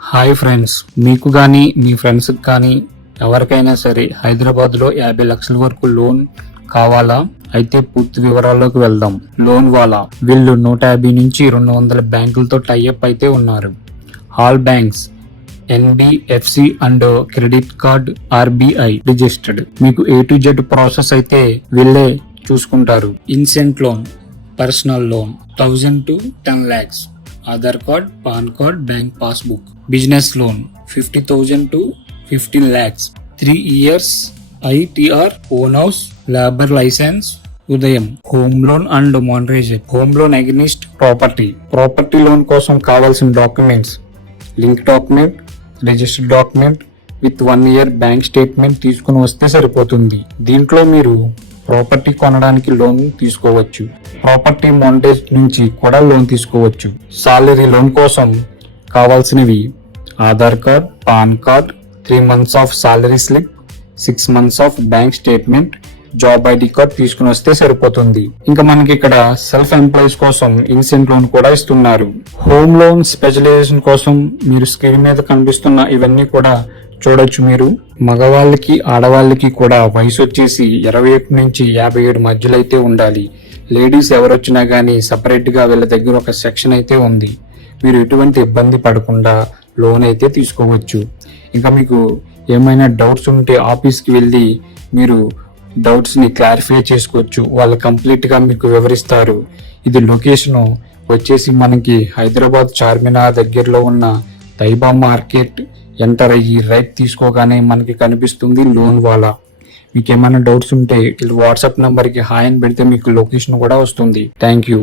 Hi friends, మీకు కానీ మీ ఫ్రెండ్స్కి కానీ ఎవరికైనా సరే హైదరాబాద్లో 50 లక్షల వరకు లోన్ కావాలా? అయితే పూర్తి వివరాల్లోకి వెళ్దాం. లోన్ వాలా వీళ్ళు 150 నుంచి 200 బ్యాంకులతో టైఅప్ అయితే ఉన్నారు. All banks, NBFC and credit card RBI registered. మీకు A to Z ప్రాసెస్ అయితే వీళ్ళే చూసుకుంటారు. Instant loan, personal loan 1000 to 10 lakhs, Aadhaar card, PAN card, bank passbook. Business loan 50,000 to 15 lakhs, 3 years ITR, own house, labour licence, ఉదయం. Home loan and mortgage. Home loan against property. Property loan కోసం కావాల్సిన documents: link document, registered document with 1 year bank statement తీసుకుని వస్తే సరిపోతుంది. దీంట్లో మీరు property కొనడానికి loan తీసుకోవచ్చు. ప్రాపర్టీ మార్గేజ్ నుంచి కూడా లోన్ తీసుకోవచ్చు. సాలరీ లోన్ కోసం కావాల్సినవి: Aadhaar card, PAN card, 3 months of salary slip, 6 months of bank statement, job ID card తీసుకుని వస్తే సరిపోతుంది. ఇంకా మనకి ఇక్కడ సెల్ఫ్ ఎంప్లాయీస్ కోసం ఇన్సెంట్ లోన్ కూడా ఇస్తున్నారు. హోమ్ లోన్ స్పెషలైజేషన్ కోసం మీరు స్క్రీన్ మీద కనిపిస్తున్న ఇవన్నీ కూడా చూడొచ్చు. మీరు మగవాళ్ళకి ఆడవాళ్ళకి కూడా వయసు వచ్చేసి 21 నుంచి 57 మధ్యలో అయితే ఉండాలి. లేడీస్ ఎవరొచ్చినా కానీ సపరేట్ గా వీళ్ళ దగ్గర ఒక సెక్షన్ అయితే ఉంది. మీరు ఎటువంటి ఇబ్బంది పడకుండా లోన్ అయితే తీసుకోవచ్చు. ఇంకా మీకు ఏమైనా డౌట్స్ ఉంటే ఆఫీస్కి వెళ్ళి మీరు డౌట్స్ ని క్లారిఫై చేసుకోవచ్చు. వాళ్ళు కంప్లీట్ గా మీకు వివరిస్తారు. ఇది లొకేషన్ వచ్చేసి మనకి హైదరాబాద్ చార్మినార్ దగ్గరలో ఉన్న తైబా మార్కెట్ ఎంటర్ అయ్యి రైట్ తీసుకోగానే మనకి కనిపిస్తుంది లోన్ వాలా. మీకు ఏమైనా డౌట్స్ ఉంటే వాట్సాప్ నంబర్కి హాయ్ అని పెడితే మీకు లొకేషన్ కూడా వస్తుంది. Thank you.